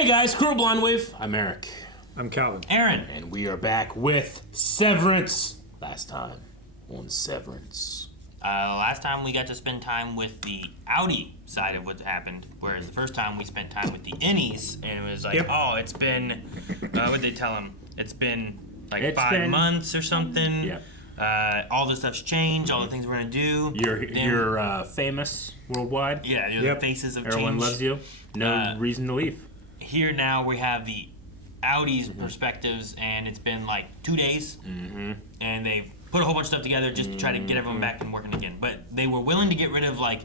Hey guys, Cruel Blonde Wave. I'm Eric. I'm Calvin. Aaron. And we are back with Severance. Last time on Severance. Last time we got to spend time with the outie side of what happened, whereas the first time we spent time with the innies, and it was like, oh, it's been, what'd they tell him? It's been like 5 months or something. Yep. All this stuff's changed, all the things we're gonna do. You're famous worldwide. Yeah, you're the faces of Everyone change. loves you. No reason to leave. Here now we have the outies perspectives, and it's been like 2 days, and they've put a whole bunch of stuff together just to try to get everyone back and working again. But they were willing to get rid of, like,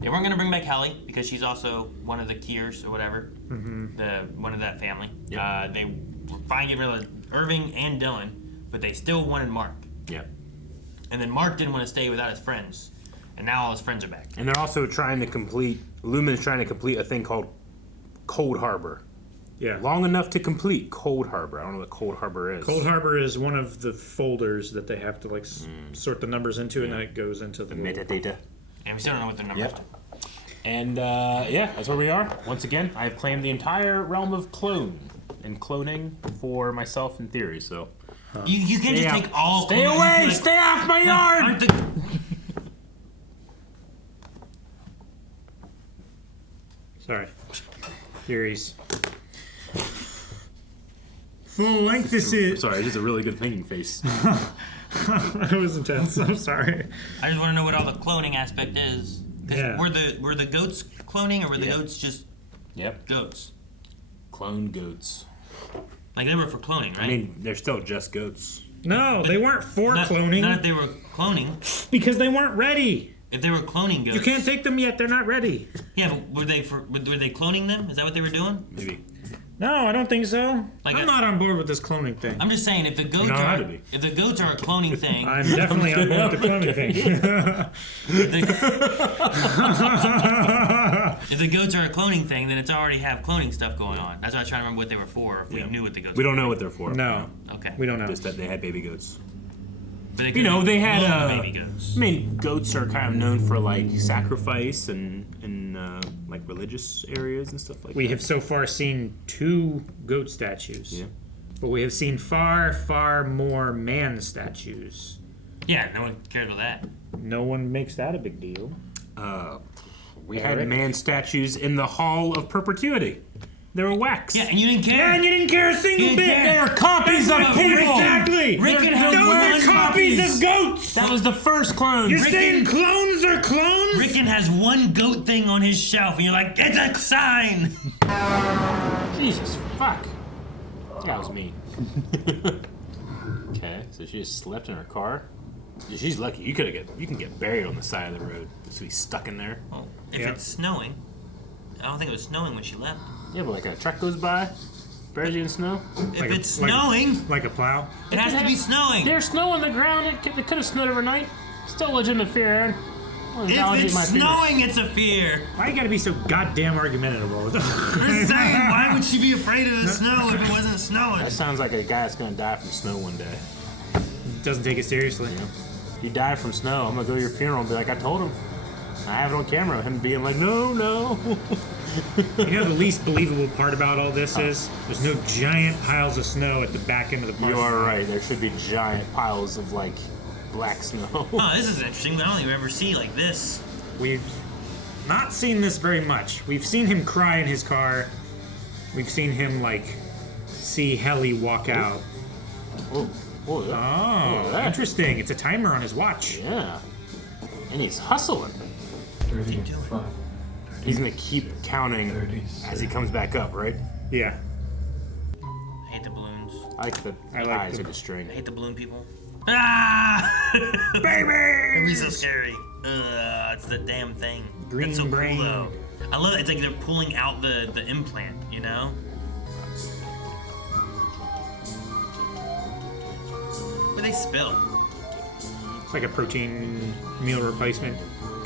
they weren't going to bring back Helly because she's also one of the Kiers or whatever, one of that family. Yep. They were fine to get rid of Irving and Dylan, but they still wanted Mark. Yep. And then Mark didn't want to stay without his friends, and now all his friends are back. And they're also trying to complete, Lumen's trying to complete a thing called Cold Harbor. Yeah. Long enough to complete Cold Harbor. I don't know what Cold Harbor is. Cold Harbor is one of the folders that they have to like sort the numbers into, and then it goes into the metadata. And we still don't know what the numbers are. And yeah, that's where we are. Once again, I've claimed the entire realm of clone and cloning for myself in theory. So You can just take all. Stay away! Like, stay off my yard! Sorry. Theories. Full length this is. Sorry, it's just a really good thinking face. It was intense. I'm sorry. I just want to know what all the cloning aspect is. Yeah. Were the goats cloning, or were the goats just goats? Clone goats. Like they were for cloning, right? I mean, they're still just goats. No, they weren't for cloning. Not if they were cloning. Because they weren't ready. If they were cloning goats. You can't take them yet. They're not ready. Yeah, but were they cloning them? Is that what they were doing? Maybe. No, I don't think so. Like I'm not on board with this cloning thing. I'm just saying, if the goats are a cloning thing, I'm definitely on board with the cloning thing. if the goats are a cloning thing, then it's already have cloning stuff going on. That's why I was trying to remember what they were for. If we knew what the goats. We don't know what they're for. No. Okay. We don't know. Just that they had baby goats. But they had baby goats. I mean, goats are kind of known for like sacrifice and like religious areas and stuff like that. We have so far seen 2 goat statues. Yeah. But we have seen far, far more man statues. Yeah, no one cares about that. No one makes that a big deal. We had man statues in the Hall of Perpetuity. They were wax. Yeah, and you didn't care. Yeah, and you didn't care a single bit. They are copies of people. Exactly. Those are copies of goats. That was the first clone. You're saying clones are clones? Rickon has one goat thing on his shelf, and you're like, it's a sign. Jesus, fuck. That was me. Okay, so she just slept in her car. She's lucky. You can get buried on the side of the road. Just be stuck in there. Well, if it's snowing, I don't think it was snowing when she left. Yeah, but like a truck goes by, buries you in snow. If it's snowing, like a plow, it has to be snowing. There's snow on the ground. It could have snowed overnight. Still legitimate fear, Aaron. If it's snowing, it's a fear. Why you gotta be so goddamn argumentative all the time? I'm saying, why would she be afraid of the snow if it wasn't snowing? That sounds like a guy that's gonna die from snow one day. Doesn't take it seriously. Yeah. If you die from snow, I'm gonna go to your funeral and be like, I told him. I have it on camera. Him being like, no. You know the least believable part about all this is? There's no giant piles of snow at the back end of the park. You are right. There should be giant piles of, like, black snow. Oh, this is interesting. I don't even ever see like this. We've not seen this very much. We've seen him cry in his car. We've seen him, like, see Helly walk out. Oh, interesting. It's a timer on his watch. Yeah. And he's hustling. 35. He's gonna keep counting as he comes back up, right? Yeah. I hate the balloons. I like the eyes of the string. I hate the balloon people. Ah! Baby! It'd be so scary. It's the damn thing. Green That's so brain. cool though. I love it. It's like they're pulling out the implant, you know? What do they spill? It's like a protein meal replacement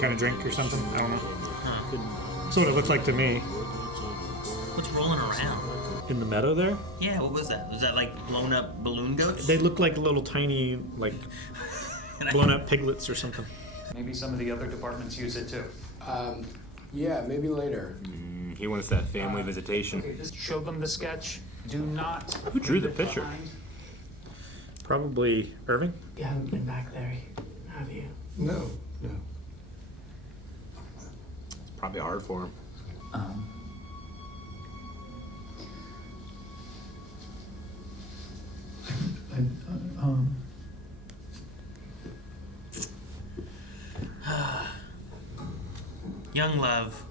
kind of drink or something. I don't know. That's what it looked like to me. What's rolling around? In the meadow there? Yeah, what was that? Was that like blown up balloon goats? They looked like little tiny, like, blown up piglets or something. Maybe some of the other departments use it too. Yeah, maybe later. He wants that family visitation. Okay, just show them the sketch. Do not. Who drew the leave it picture? behind. Probably Irving. You haven't been back there, have you? No. It's probably hard for him. Young love.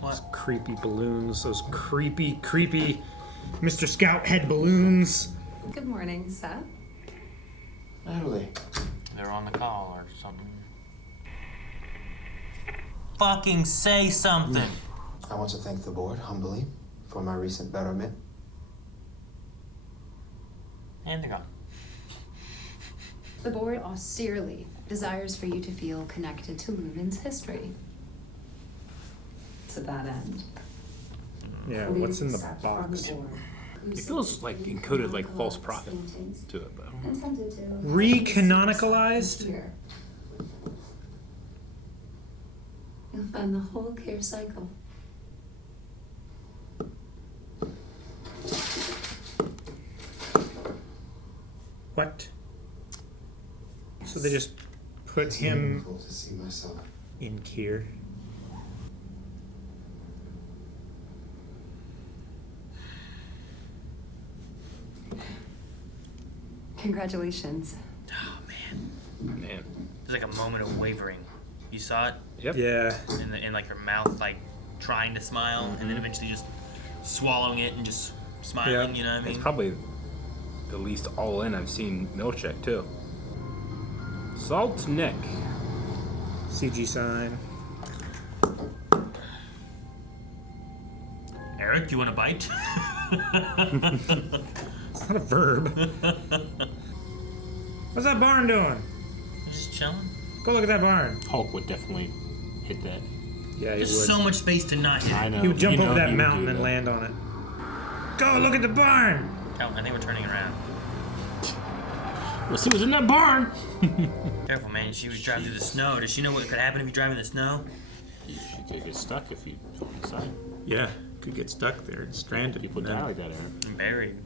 What? Creepy balloons. Those creepy Mr. Scout head balloons. Good morning, Seth. Natalie. They're on the call or something. Fucking say something. I want to thank the board humbly for my recent betterment. And they're gone. The board austerely desires for you to feel connected to Lumen's history. To that end. Yeah, what's in the box? It feels like encoded like false prophet to it, but Re-Canonicalized? Here. You'll find the whole Kier cycle. What? So they just put him Meaningful to see myself. in Kier. Congratulations. Oh man. man. There's like a moment of wavering. You saw it Yep. Yeah. in like her mouth, like trying to smile, and then eventually just swallowing it and just smiling. Yeah. You know what I It's mean? probably the least all in I've seen Milchek too. Salt Nick. CG sign. Eric, you want a bite? It's not a verb. What's that barn doing? Just chilling. Go look at that barn. Hulk would definitely hit that. Yeah, he There's would. so much space to not hit. I know. He would jump You know over that he would mountain do and that. land on it. Go look at the barn. Count, I think we're turning around. Let's see what's in that barn. Careful, man. She was driving through the snow. Does she know what could happen if you drive in the snow? You could get stuck if you go on the side. Yeah, could get stuck there and stranded. People die like that, Aaron. And buried.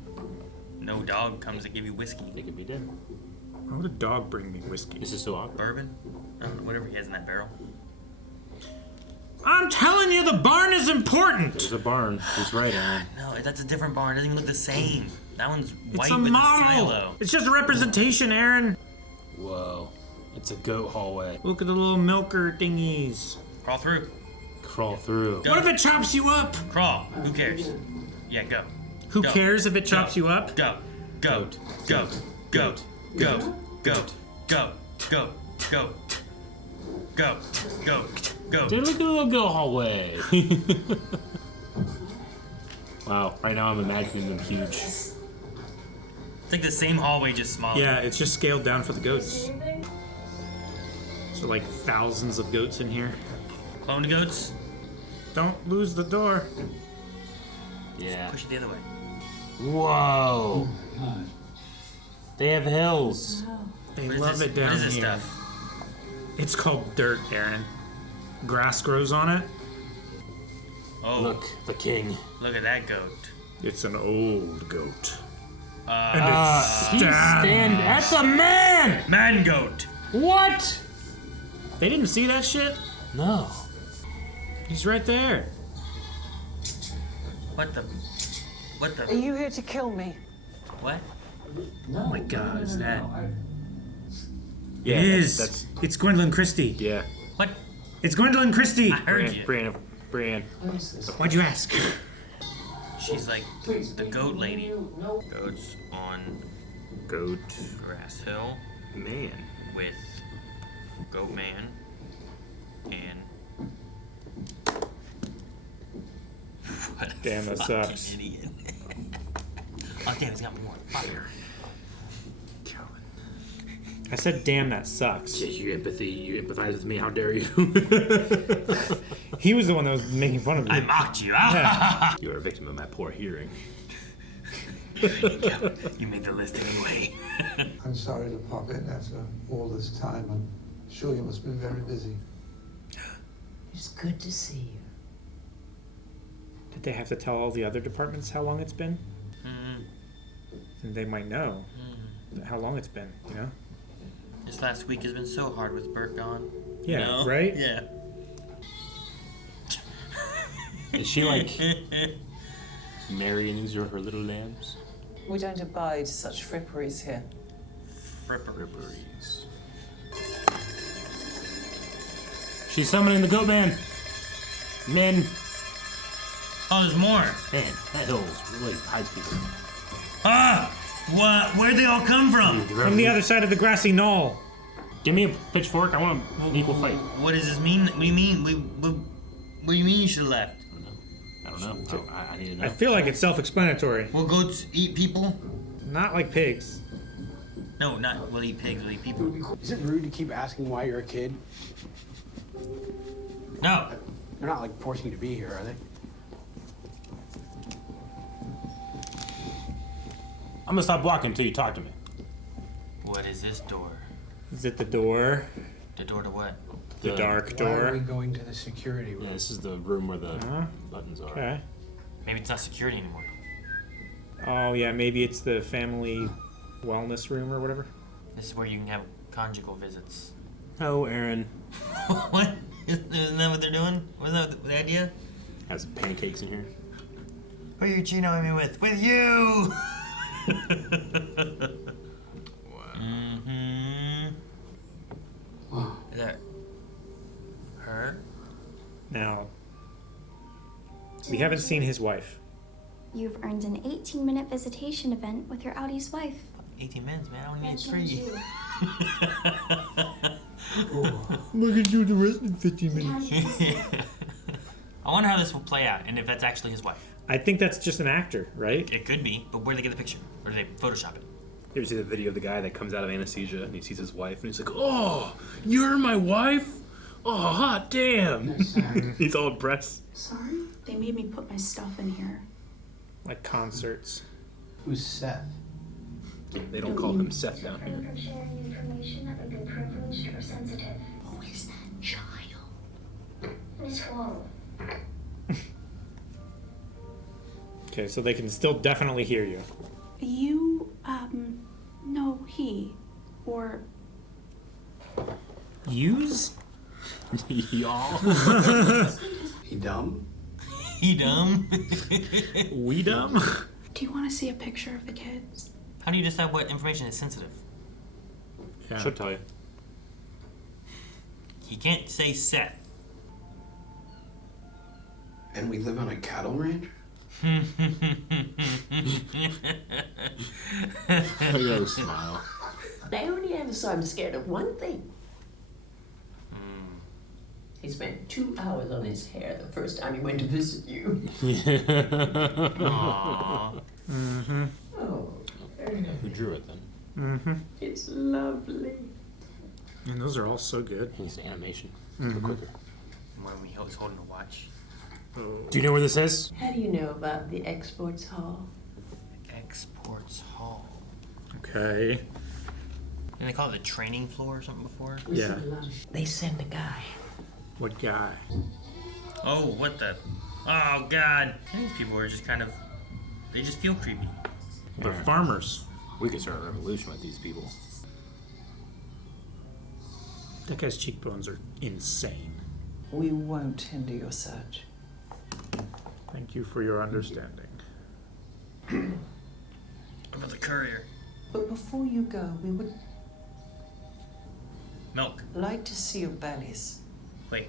No dog comes to give you whiskey. They could be dead. Why would a dog bring me whiskey? This is so awkward. Bourbon? I don't know, whatever he has in that barrel. I'm telling you, the barn is important. There's a barn. He's right, Aaron. No, that's a different barn. It doesn't even look the same. That one's white It's a with model. a silo. It's just a representation, Aaron. Whoa. It's a goat hallway. Look at the little milker thingies. Crawl through. Crawl through. Go. What if it chops you up? Crawl. Who cares? Yeah, go. Who Go. cares if it chops Go. you up? Go. Go. Go. Go. Go. Go. Go. Go. Go. Go. Go. Go. Dude, look at the little goat hallway. Wow. Right now I'm imagining them huge. It's like the same hallway, just smaller. Yeah, it's just scaled down for the goats. So like thousands of goats in here. Clone goats. Don't lose the door. Yeah. Push it the other way. Whoa. They have hills. They What is love this? it down What is this here. stuff? It's called dirt, Aaron. Grass grows on it. Oh, Look, the king. look at that goat. It's an old goat. And He's that's a man! Man goat. What? They didn't see that shit? No. He's right there. What the? What Are the? you here to kill me? What? Oh my god, is that? Yeah, It is. That's It's Gwendoline Christie. yeah. What? It's Gwendoline Christie. I heard you. Brian. Why'd you ask? She's like the goat lady. Goats on Goat Grass Hill man. with Goat Man and. What a Damn, that fucking sucks. Idiot. Oh damn, he's got more. Fire. I said, damn, that sucks. Yeah, you empathize with me. How dare you? He was the one that was making fun of I you. mocked you. You are a victim of my poor hearing. You made the list anyway. I'm sorry to pop in after all this time. I'm sure you must be very busy. It's good to see you. Did they have to tell all the other departments how long it's been? And they might know how long it's been, you know? This last week has been so hard with Bert gone. Yeah, You know? right? Yeah. Is she like marrying these are her little lambs? We don't abide such fripperies here. Ripperies. She's summoning the goat man. Men. Oh, there's more. Man, that hill really hides people. Ah! What? Where'd they all come from? From the other side of the grassy knoll. Give me a pitchfork. I want an equal fight. What does this mean? What do you mean? What do you mean you should have left? I don't know. I need to know. I feel like it's self-explanatory. Will goats eat people? Not like pigs. No, not will eat pigs, will eat people. Is it rude to keep asking why you're a kid? No. They're not like forcing you to be here, are they? I'm gonna stop blocking until you talk to me. What is this door? Is it the door? The door to what? The dark Why are we door? going to the security room? Yeah, this is the room where the Uh-huh. buttons are. Okay. Maybe it's not security anymore. Oh, yeah, maybe it's the family wellness room or whatever. This is where you can have conjugal visits. Oh, Aaron What? Isn't that what they're doing? Wasn't that the idea? has pancakes in here. Who are you cheating on me with? With you! Mm-hmm. Wow. Is that her? Now, we haven't seen his wife. You've earned an 18-minute visitation event with your Audi's wife. 18 minutes, man. I only need 3. We're gonna do the rest in 15 minutes. I wonder how this will play out, and if that's actually his wife. I think that's just an actor, right? It could be, but where'd they get the picture? Or did they Photoshop it? You ever see the video of the guy that comes out of anesthesia and he sees his wife and he's like, "Oh, you're my wife? Oh, hot damn!" He's all impressed. Sorry? They made me put my stuff in here. Like concerts. Who's Seth? They don't call him Seth down here. From sharing information that would be privileged or sensitive. Who is that child? Miss Wall. Okay, so they can still definitely hear you. You, no, he. Or Use? Y'all. He dumb? He dumb? We dumb? do you want to see a picture of the kids? How do you decide what information is sensitive? Yeah. Should tell you. He can't say Seth. And we live on a cattle ranch? Yo, smile. I only ever saw him scared of one thing. He spent 2 hours on his hair the first time he went to visit you. Aww. Mm-hmm. Oh, Who drew it then? Mm-hmm. it's lovely. And those are all so good. He needs animation. A little quicker. When he was holding a watch. Do you know where this is? How do you know about the exports hall? Exports Hall. Okay. Didn't they call it the training floor or something before? Yeah. They send a guy. What guy? Oh, what the? Oh, God. These people are just kind of. They just feel creepy. They're farmers. We could start a revolution with these people. That guy's cheekbones are insane. We won't hinder your search. Thank you for your understanding. About the courier. But before you go, we would Milk. like to see your bellies. Wait.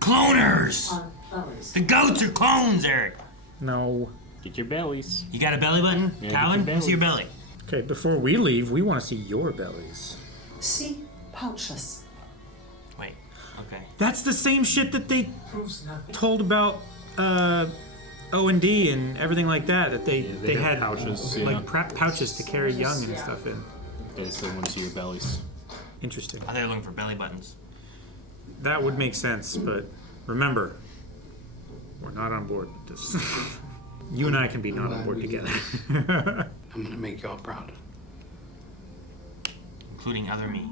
Cloners! The goats are clones, Eric! No. Get your bellies. You got a belly button? Yeah, Talon? get your Let me see your belly. Okay, before we leave, we want to see your bellies. See? Pouchless. Wait. Okay. That's the same shit that they told about O&D and everything like that. That they they had pouches, like yeah. prep pouches to carry young and stuff in. They still want to see your bellies. Interesting. I thought they were looking for belly buttons. That would make sense, but remember, we're not on board with this. You and I can be not on board together. I'm gonna make y'all proud. Including other me.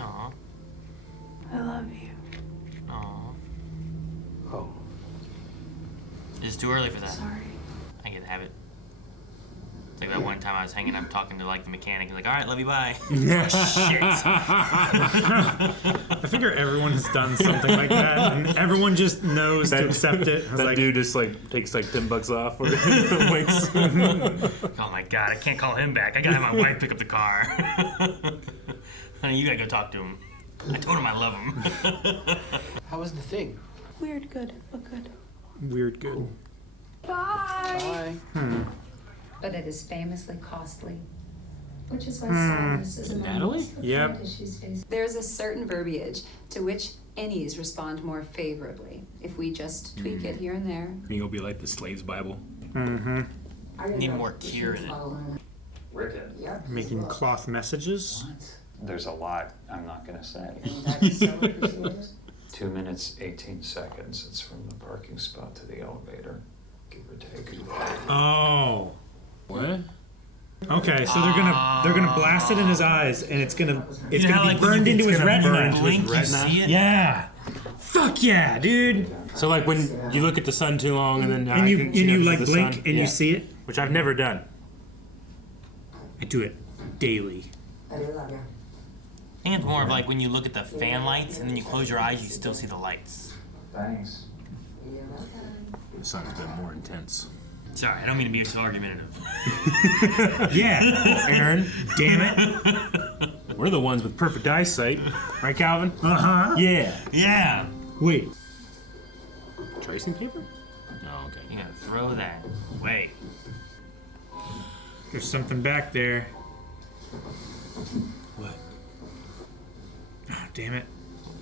Aw. I love you. Aw. Oh. It's too early for that. Sorry. I can have it. It's like that one time I was hanging up talking to like the mechanic. He's like, all right, love you, bye. Shit. I figure everyone has done something like that, and everyone just knows to accept it. I was That like, dude just like takes like $10 off or waits. Oh my god, I can't call him back. I gotta have my wife pick up the car. Honey, you gotta go talk to him. I told him I love him. How was the thing? Weird good, but good. weird good. Bye. But it is famously costly. Which is why sadness is among Natalie? most of the Yep. current issues faced. There's a certain verbiage to which any's respond more favorably if we just tweak it here and there. You will be like the slave's Bible. Mm-hmm. Need more Kier in it. Making cloth messages. There's a lot I'm not gonna say. 2 minutes, 18 seconds. It's from the parking spot to the elevator, give or take. Oh. What? Okay, so they're gonna blast it in his eyes, and it's gonna You know how, be like, when burned you- into it's his gonna retina. burn blink, you see it? Yeah. Fuck yeah, dude. So like when you look at the sun too long and then And you like the blink sun? and Yeah. you see it. Which I've never done. I do it daily. I think it's more of like when you look at the fan lights and then you close your eyes, you still see the lights. Thanks. The sun's been more intense. Sorry, I don't mean to be so argumentative. Yeah, Aaron. Damn it. We're the ones with perfect eyesight, right, Calvin? Uh-huh. Yeah. Yeah. Wait. Tracing paper? Oh, okay. You gotta throw that away. There's something back there. What? Oh, damn it.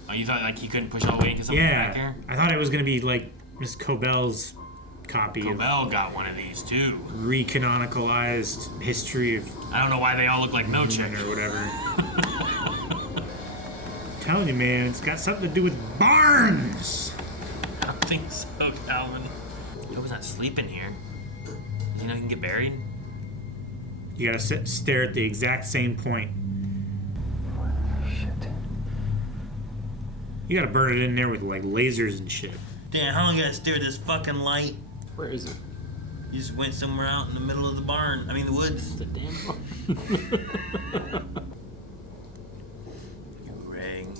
Oh, you thought like he couldn't push all the way into something back Yeah. there? I thought it was gonna be like Miss Cobell's copy of Cobell got one of these too. Re-Canonicalized history of I don't know why they all look like Milchick or whatever. Telling you, man, it's got something to do with barns. I don't think so, Calvin. I hope he's not sleeping here. Does he know he can get buried? You gotta stare at the exact same point. Shit. You gotta burn it in there with like lasers and shit. Damn, how long you gotta stare at this fucking light? Where is it? You just went somewhere out in the middle of the barn. I mean, the woods. The damn Ring.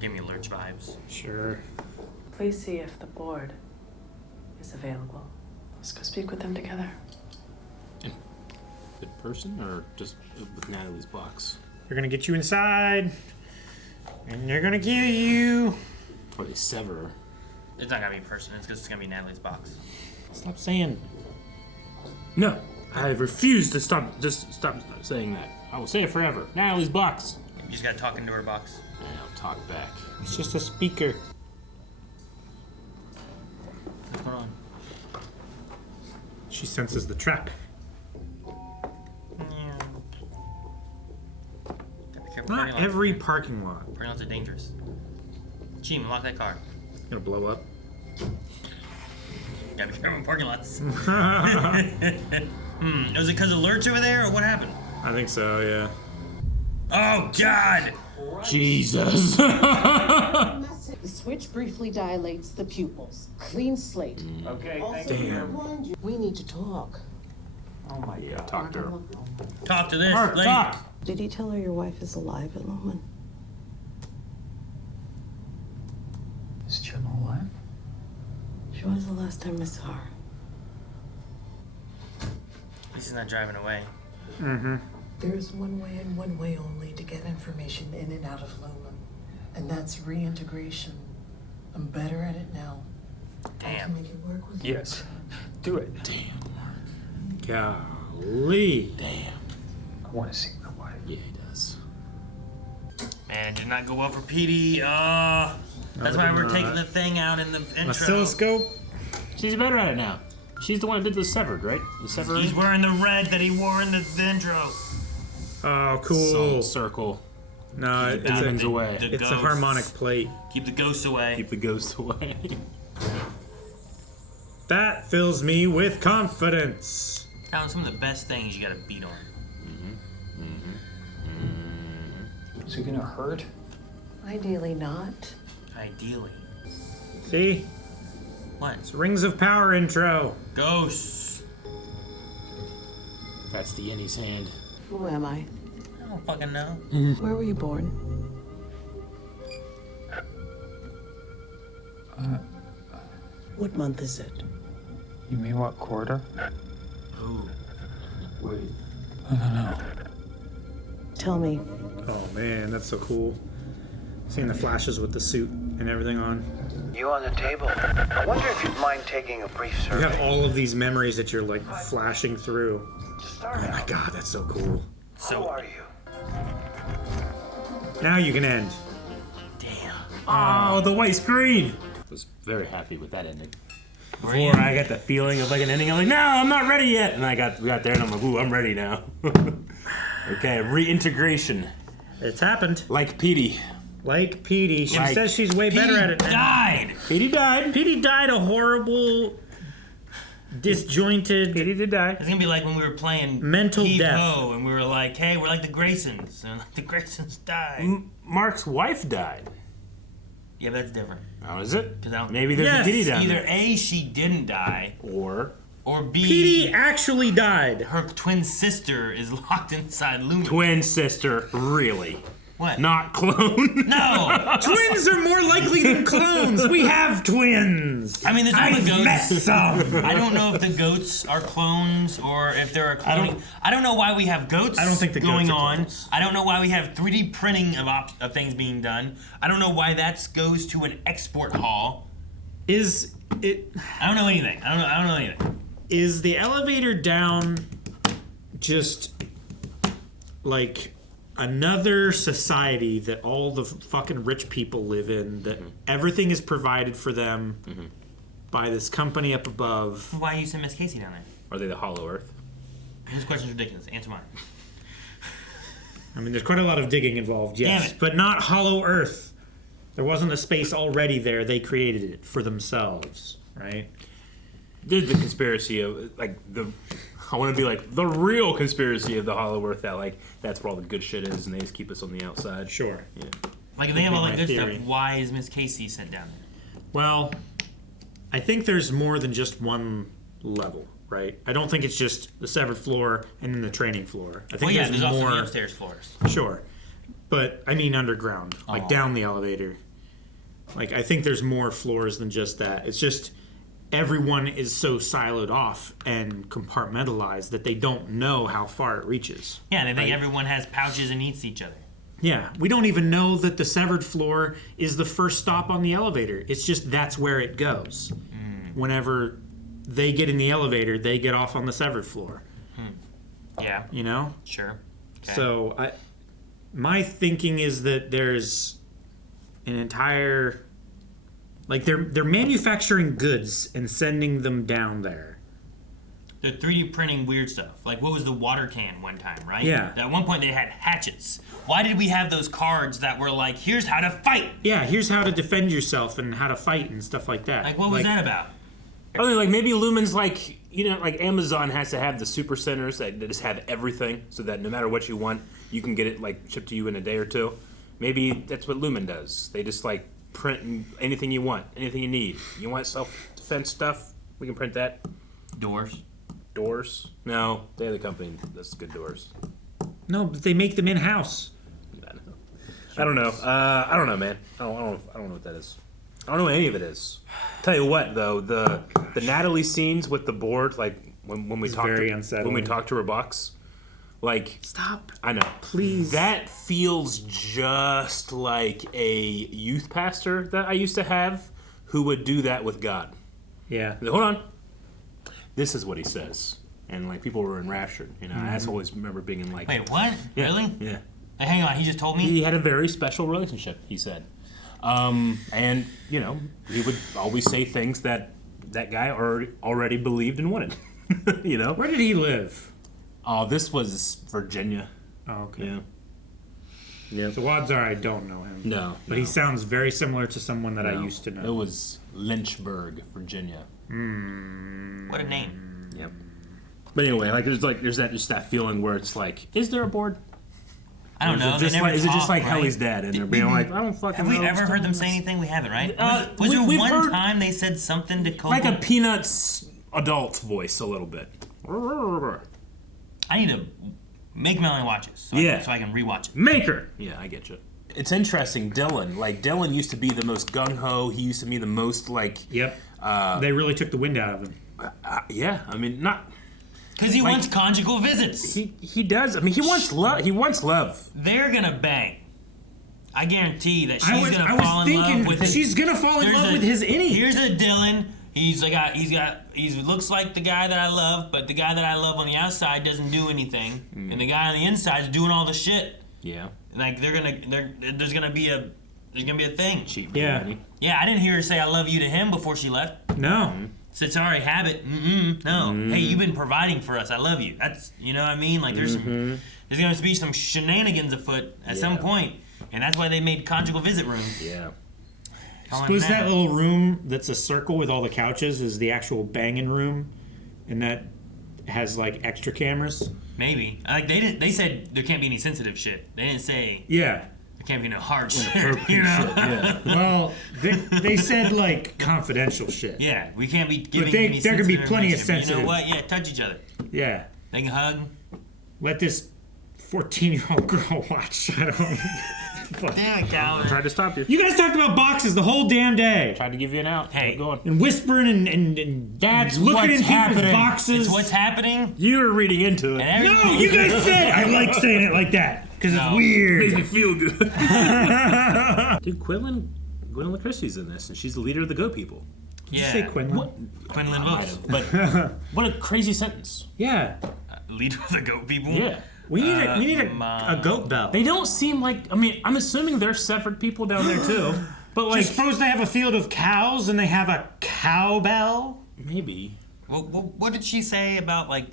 Give me Lurch vibes. Sure. Please see if the board is available. Let's go speak with them together. In person or just with Natalie's box? They're gonna get you inside, and they're gonna kill you. Or they sever. It's not gonna be in person. It's just gonna be Natalie's box. Stop saying. No, I refuse to stop. Just stop saying that. I will say it forever. Natalie's box. You just gotta talk into her box. And I'll talk back. It's just a speaker. What's going on? She senses the trap. Yeah. Gotta be careful. Not Parking lots. every parking lot. Parking lots are dangerous. Cheem, lock that car. It's gonna blow up. Gotta be careful in parking lots. Was it because of Lurch over there, or what happened? I think so, yeah. Oh, God! Jesus. The switch briefly dilates the pupils. Clean slate. Okay, thank Damn. you. We need to talk. Oh my god. Talk to her. Talk to this Art, lady. talk. Did he tell her your wife is alive at the moment? Is Jim alive? She was the last time I saw her. At least he's not driving away. Mm-hmm. There is one way and one way only to get information in and out of Lumen, and that's reintegration. I'm better at it now. I Damn. can make it work with you. Yes. Do it. Golly. Damn. I want to see my wife. Yeah, he does. Man, it did not go well for Petey. That's why it we're did taking not. the thing out in the intro. Oscilloscope? She's better at it now. She's the one that did the severed, right? The severed. He's wearing the red that he wore in the intro. Oh, cool. Soul circle. No, Keep it's Demons a, away. the it's a ghosts. harmonic plate. Keep the ghosts away. Keep the ghost away. That fills me with confidence. Count some of the best things you gotta beat on. Is he gonna hurt? Ideally not. Ideally. See? What? It's Rings of Power intro. Ghosts. That's the Yenny's hand. Who am I? I don't fucking know. Where were you born? What month is it? You mean what quarter? Ooh. Wait. I don't know. Tell me. Oh man, that's so cool. Seeing the flashes with the suit and everything on. You on the table. I wonder if you'd mind taking a brief You survey. have all of these memories that you're like flashing through. Oh my god, that's so cool. Who are you? Now you can end. Damn. Oh, the white screen. I was very happy with that ending. Before I got the feeling of like an ending, I'm like, no, I'm not ready yet. And we got there and I'm like, ooh, I'm ready now. Okay, reintegration. It's happened. Like Petey. Like Petey. She Like says she's way better at it now. Died. Petey died. Petey died a horrible, disjointed. Petey did die. It's gonna be like when we were playing Mental Heave death. Ho, and we were like, hey, we're like the Graysons. And like, the Graysons died. Mark's wife died. Yeah, but that's different. How is it? 'Cause I don't- Maybe there's a Petey down Either there. A, she didn't die, Or B, Petey actually died. her twin sister is locked inside Lumen. twin sister, really. What? Not clone. No! Twins are more likely than clones. We have twins. I mean, there's all the I've goats. met some. I don't know if the goats are clones or if they're a cloning. I don't know why we have goats I don't think the going goats are on. clones. I don't know why we have 3D printing of things being done. I don't know why that goes to an export hall. Is it? I don't know anything. I don't know anything. Is the elevator down just like another society that all the fucking rich people live in, that everything is provided for them by this company up above? Why you send Miss Casey down there? Are they the Hollow Earth? This question's ridiculous. Answer mine. I mean, there's quite a lot of digging involved, Damn yes, it. but not Hollow Earth. There wasn't a space already there. They created it for themselves, right? There's the conspiracy of like the. I want to be like the real conspiracy of the Hollow Earth, that like that's where all the good shit is, and they just keep us on the outside. Sure. Yeah. Like, if they have all that My good theory. stuff, why is Miss Casey sent down there? Well, I think there's more than just one level, right? I don't think it's just the severed floor and then the training floor. I think Well, yeah, there's there's more. also the upstairs floors. Sure, but I mean underground, like down the elevator. Like, I think there's more floors than just that. It's just everyone is so siloed off and compartmentalized that they don't know how far it reaches. Yeah, they think right? everyone has pouches and eats each other. Yeah, we don't even know that the severed floor is the first stop on the elevator. It's just that's where it goes. Whenever they get in the elevator, they get off on the severed floor. Yeah. You know? Sure. Okay. So my thinking is that there's an entire, like, they're manufacturing goods and sending them down there. They're 3D printing weird stuff. Like, what was the water can one time, right? Yeah. At one point, they had hatchets. Why did we have those cards that were like, here's how to fight? Yeah, here's how to defend yourself and how to fight and stuff like that. Like, what was that about? I mean, like maybe Lumen's like, you know, like Amazon has to have the super centers that just have everything, so that no matter what you want, you can get it like shipped to you in a day or two. Maybe that's what Lumen does. They just like print anything you want, anything you need. You want self-defense stuff? We can print that. Doors. Doors? No, they have the company that's good doors. No, but they make them in-house. I don't know. I don't know, man. I don't know what that is. I don't know what any of it is. Tell you what, though, the Natalie scenes with the board, like when we talk very to unsettling. when we talk to her box, like Stop. I know, Please. That feels just like a youth pastor that I used to have, who would do that with God. Yeah. Like, hold on, this is what he says, and like people were enraptured. You know, I just always remember being in like, Wait, what? Yeah, Really? Yeah. Hey, hang on, he just told me? He had a very special relationship, he said. And, you know, he would always say things that guy already believed and wanted. You know? Where did he live? Oh, this was Virginia. Oh, okay. Yeah. Yeah. So odds are I don't know him. No. But he sounds very similar to someone that I used to know. It was Lynchburg, Virginia. What a name. Yep. But anyway, there's that feeling where it's like, is there a board? I don't know. Is it just like right? Helly's dad, and they're being like, I don't fucking Have know. we ever heard them say anything? We haven't, right? Was we've there one heard- time they said something to Coco? Like a Peanuts adult voice, a little bit. I need to make Melanie watch it so I can rewatch it. Make her. Yeah, I get you. It's interesting, Dylan. Like, Dylan used to be the most gung-ho. He used to be the most, like... Yep. They really took the wind out of him. Yeah, I mean, not... Because he wants conjugal visits. He does. I mean, he wants love. He wants love. They're going to bang. I guarantee that she's going to I fall was in love thinking with his... she's going to fall in love with his innie. Here's a Dylan. He looks like the guy that I love, but the guy that I love on the outside doesn't do anything, and the guy on the inside is doing all the shit. Yeah. Like there's gonna be a thing. Cheap. Yeah. Yeah, I didn't hear her say I love you to him before she left. No. So it's already habit. No. Hey, you've been providing for us. I love you. That's you know what I mean. Like there's gonna be some shenanigans afoot at some point, and that's why they made conjugal visit rooms. Yeah. Suppose that little room that's a circle with all the couches is the actual banging room, and that has like extra cameras. Maybe. Like they said there can't be any sensitive shit. They didn't say Yeah. there can't be no hard shit. You know? Yeah. Well, they said like confidential shit. Yeah, we can't be giving But any there could be sensitive plenty of information, but sensitive. You know what? Yeah, touch each other. Yeah. They can hug. Let this 14-year-old girl watch. I don't. Damn it, Calvin. I tried to stop you. You guys talked about boxes the whole damn day. Tried to give you an out. Hey. Keep going. And whispering and That's looking what's in people's happening. boxes. It's what's happening. You were reading into it. And No, you guys said I like saying it like that because it's weird. Makes me feel good. Dude, Gwendoline Christie's in this, and she's the leader of the Goat People. Did you say Quinlan? Quinlan I might votes. have, but what a crazy sentence. Yeah. Leader of the goat people. Yeah. We need a goat bell. They don't seem like. I mean, I'm assuming they're severed people down there too. But like, suppose they have a field of cows and they have a cowbell. maybe Well, what did she say about like?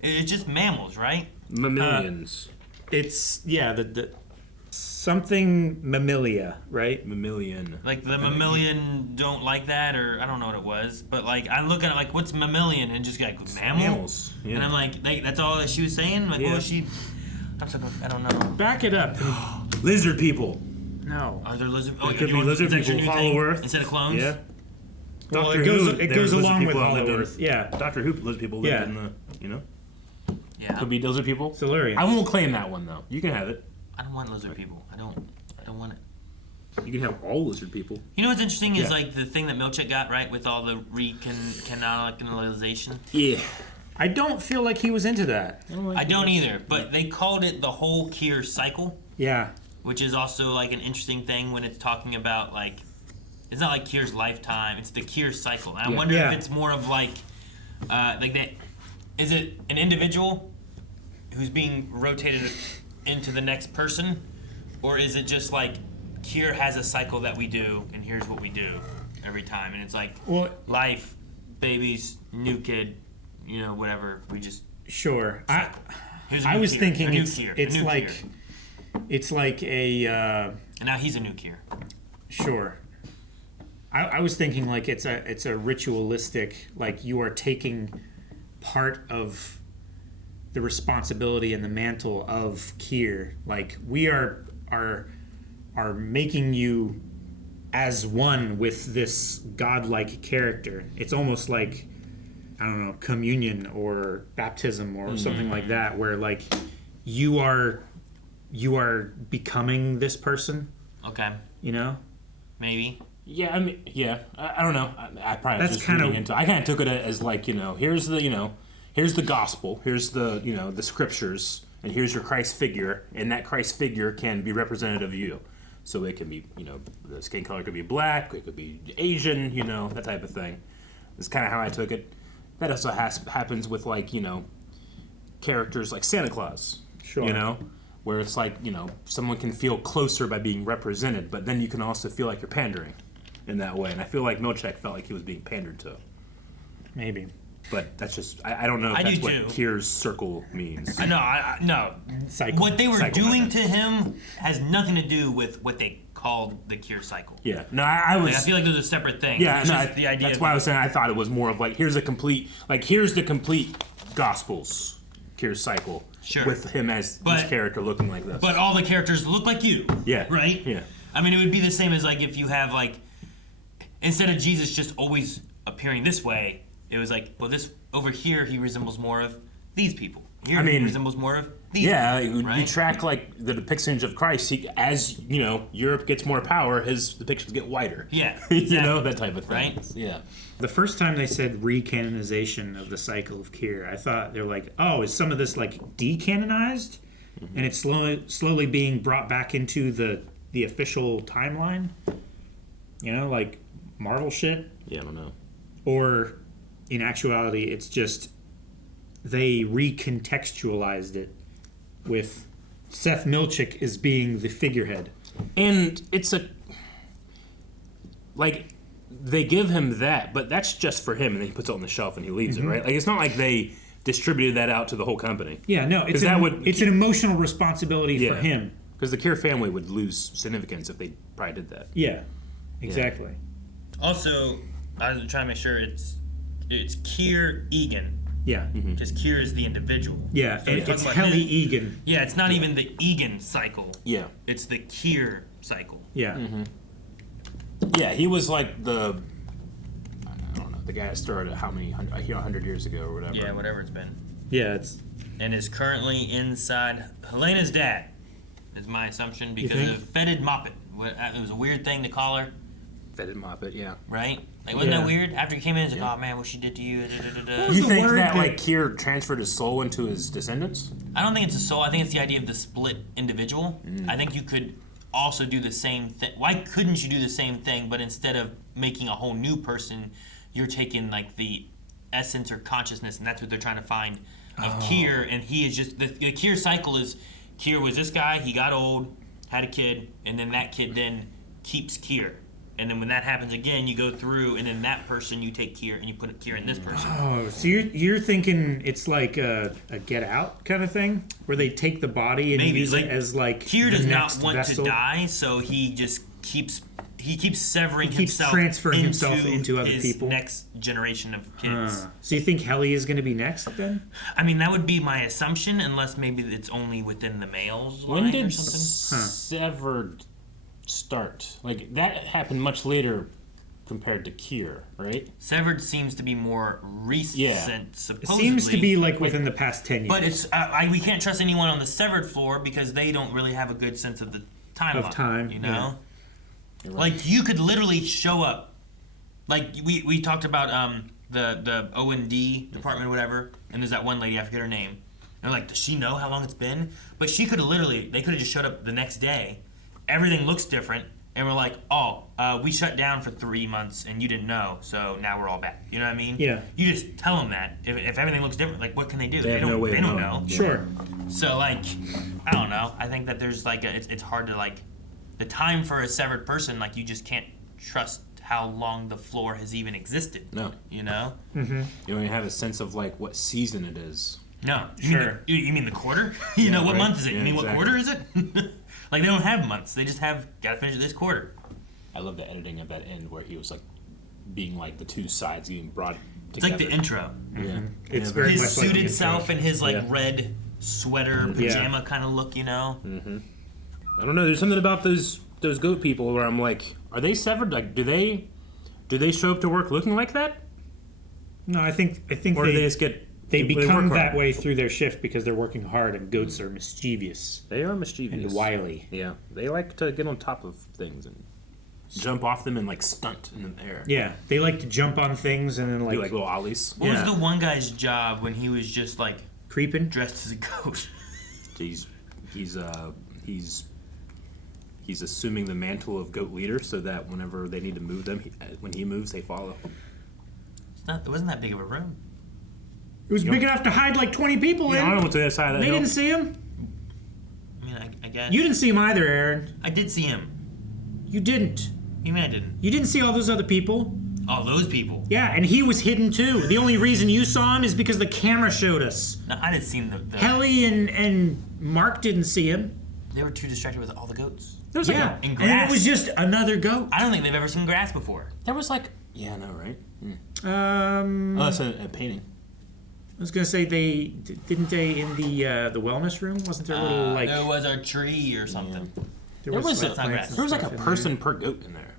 It's just mammals, right? mammalians. It's the something mammalia, right? Mammalian. Like the mammalian don't like that, or I don't know what it was, but like I look at it like, what's mammalian, and just like mammal. Mammals. Yeah. And I'm like, that's all that she was saying. Like, what was she? I don't know. Back it up. Lizard people. No. Are there lizard? It could be lizard that's your people. new Hollow thing? Earth. Instead of clones. Yeah. Well, Doctor it goes Who, it there's goes lizard along with people that Hollow lived in- Earth. Yeah. Doctor Who, lizard people lived Yeah. in the, you know. Yeah. Could be lizard people. Silurians. I won't claim that one though. You can have it. I don't want lizard people. I don't want it. You can have all lizard people. You know what's interesting is Yeah. like the thing that Milchick got right with all the Re-Canonicalization. Yeah. I don't feel like he was into that. I don't either, but they called it the whole Kier cycle, Yeah. which is also like an interesting thing when it's talking about like, it's not like Kier's lifetime, it's the Kier cycle. And I wonder Yeah. if it's more of like that. Is it an individual who's being rotated into the next person, or is it just like Kier has a cycle that we do, and here's what we do every time, and it's like life, babies, new kid, you know, whatever. We just Sure. here's a I new was Kier, thinking a new it's Kier, a it's new like Kier. it's like a And now he's a new Kier. sure. I was thinking like it's a ritualistic, like you are taking part of the responsibility and the mantle of Kier. Like we are making you as one with this godlike character. It's almost like, I don't know, communion or baptism or something like that, where like you are becoming this person. Okay. You know? Maybe. Yeah, I mean, yeah, I don't know. I probably That's was just kinda- reading into. I kind of took it as like, you know, here's the gospel, here's the, you know, the scriptures, and here's your Christ figure, and that Christ figure can be representative of you. So it can be, you know, the skin color could be black, it could be Asian, you know, that type of thing. That's kind of how I took it. That also happens with like, you know, characters like Santa Claus. Sure. You know, where it's like, you know, someone can feel closer by being represented, but then you can also feel like you're pandering in that way. And I feel like Milchick felt like he was being pandered to. Maybe. But that's just, I don't know if I that's do what too. Kier's circle means. No. Cycle. What they were Cycle, doing my to him has nothing to do with what they called the Kier cycle. Yeah, no, I was. Like, I feel like those are separate things. Yeah, It's no, just the idea. that's why I was saying I thought it was more of like here's the complete Gospels, Kier's cycle, Sure. with him as this character looking like this. But all the characters look like you. Yeah. Right? Yeah. I mean, it would be the same as, like, if you have, like, instead of Jesus just always appearing this way, it was like, well, this over here, he resembles more of these people. Here, I mean, he resembles more of these people, right? You track, like, the depictions of Christ. As, Europe gets more power, his depictions get wider. Yeah. Exactly. That type of thing. Right? Yeah. The first time they said recanonization of the cycle of Kier, I thought they're like, oh, is some of this, like, decanonized? Mm-hmm. And it's slowly being brought back into the official timeline? Like Marvel shit? Yeah, I don't know. Or, in actuality, it's just they recontextualized it with Seth Milchick as being the figurehead. And it's they give him that, but that's just for him, and then he puts it on the shelf and he leaves it, right? Like, it's not like they distributed that out to the whole company. Yeah, no, it's an emotional responsibility for him. Because the Kier family would lose significance if they probably did that. Yeah, exactly. Yeah. Also, I was trying to make sure it's Kier Egan. Yeah. Mm-hmm. Just Kier is the individual. Yeah, so and it's Helly Egan. Yeah, it's not even the Egan cycle. Yeah. It's the Kier cycle. Yeah. Mm-hmm. Yeah, he was like the guy that started how many 100 years ago or whatever. Yeah, whatever it's been. Yeah, and is currently inside Helena's dad. Is my assumption because of Fetid Moppet. It was a weird thing to call her. Fetid Moppet, yeah. Right? Like, wasn't that weird? After he came in, it's like, oh man, what she did to you. You think that like Kier transferred his soul into his descendants? I don't think it's a soul. I think it's the idea of the split individual. I think you could also do the same thing. Why couldn't you do the same thing, but instead of making a whole new person, you're taking like the essence or consciousness, and that's what they're trying to find of Kier, and he is just the Kier cycle is Kier was this guy, he got old, had a kid, and then that kid then keeps Kier. And then when that happens again, you go through, and then that person, you take Kier, and you put Kier in this person. Oh, so you're thinking it's like a Get Out kind of thing? Where they take the body and use it as like Kier the does next not want vessel? to die, so he just keeps severing He keeps himself transferring himself into other his people. next generation of kids. So you think Helly is going to be next then? I mean, that would be my assumption, unless maybe it's only within the males When line did or something. Severed start? Like, that happened much later compared to Kier, right? Severed seems to be more recent, It supposedly. seems to be like within the past 10 years. But it's we can't trust anyone on the Severed floor because they don't really have a good sense of the timeline. Of time, you know? yeah. Right. Like, you could literally show up. Like, we talked about the O&D department or whatever, and there's that one lady, I forget her name. And they're like, does she know how long it's been? But they could have just showed up the next day. Everything looks different. And we're like, we shut down for 3 months and you didn't know, so now we're all back. You know what I mean? Yeah. You just tell them that. If everything looks different, like, what can they do? They don't know. Sure. So, like, I don't know. I think that there's, like, it's hard to, like, the time for a severed person, like, you just can't trust how long the floor has even existed. No. You know? Mm-hmm. You don't even have a sense of, like, what season it is. No. Sure. You mean the quarter? You know, what month is it? Yeah, you mean exactly. what quarter is it? Like, they don't have months. They just have, gotta finish this quarter. I love the editing of that end where he was, like, being, like, the two sides being brought It's together. like the intro. Yeah. It's Yeah, very His much like suited the self and his, like, Yeah. red sweater, pajama kind of look, you know? Mm-hmm. I don't know. There's something about those goat people where I'm like, are they severed? Like, do they show up to work looking like that? No, I think Or do they just get... They work become hard? that way through their shift because they're working hard, and goats are mischievous. They are mischievous. And wily. Yeah. They like to get on top of things and jump off them and, like, stunt in the air. Yeah, they like to jump on things and then Do, like, little ollies. What was the one guy's job when he was just, like, creeping, dressed as a goat? He's assuming the mantle of goat leader so that whenever they need to move them, when he moves, they follow. It wasn't that big of a room. It was big enough to hide like 20 people in. I don't know what's the other side of that They hill. didn't see him. I mean, I guess. You didn't see him either, Aaron. I did see him. You didn't. You mean I didn't? You didn't see all those other people. All those people? Yeah, and he was hidden too. The only reason you saw him is because the camera showed us. No, I didn't see him. Helly and Mark didn't see him. They were too distracted with all the goats. Yeah, And and grass. it was just another goat. I don't think they've ever seen grass before. There was like, yeah, I know, right? Um, Oh, that's a painting. was gonna say didn't they in the wellness room? Wasn't there a little like there was a tree or something? There was like, plants and like a stuff in person per goat in there.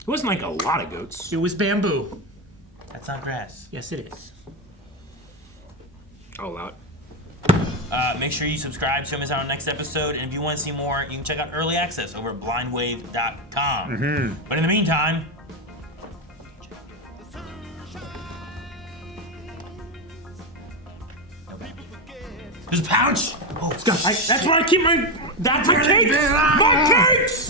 It wasn't like a lot of goats. It was bamboo. That's not grass. Yes, it is. I'll allow it. Make sure you subscribe so you don't miss out on the next episode. And if you want to see more, you can check out Early Access over at blindwave.com. But in the meantime, there's a pouch. That's where I keep my cakes. My cakes.